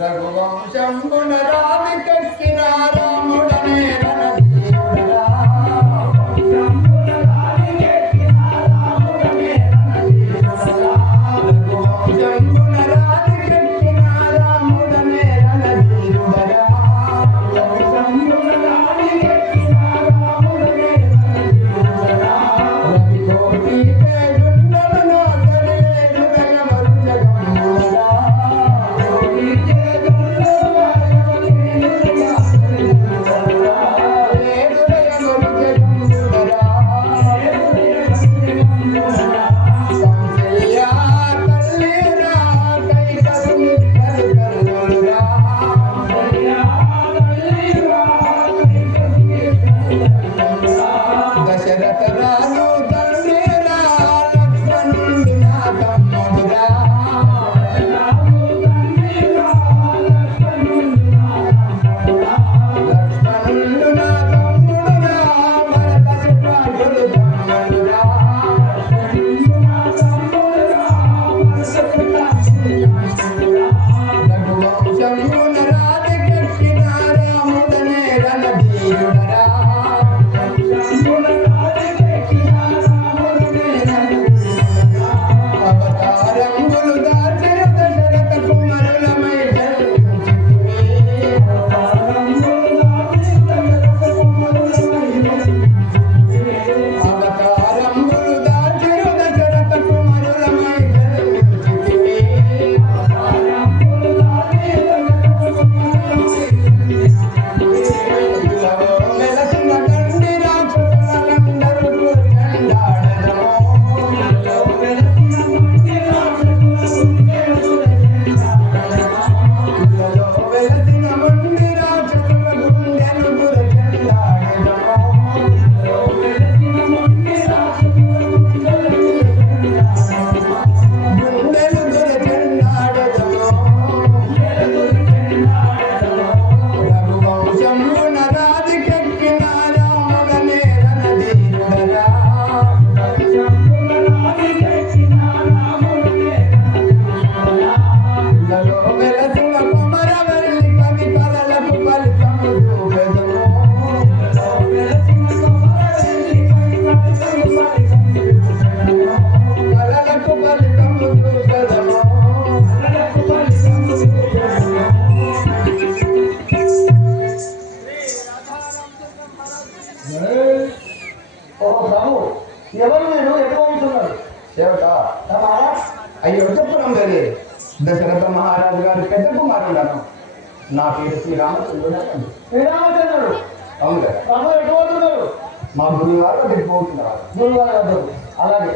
Raghuvamsham గుణరాలు కట్టినారా Bye-bye. ఏమిటా? అయ్యో చెప్పడం కదా దశరథ మహారాజు గారి పెద్ద కుమారులను. నా పేరు శ్రీరామచంద్రుడు అవును మా గురువు గారు ఎటుపోతున్నారు అలాగే.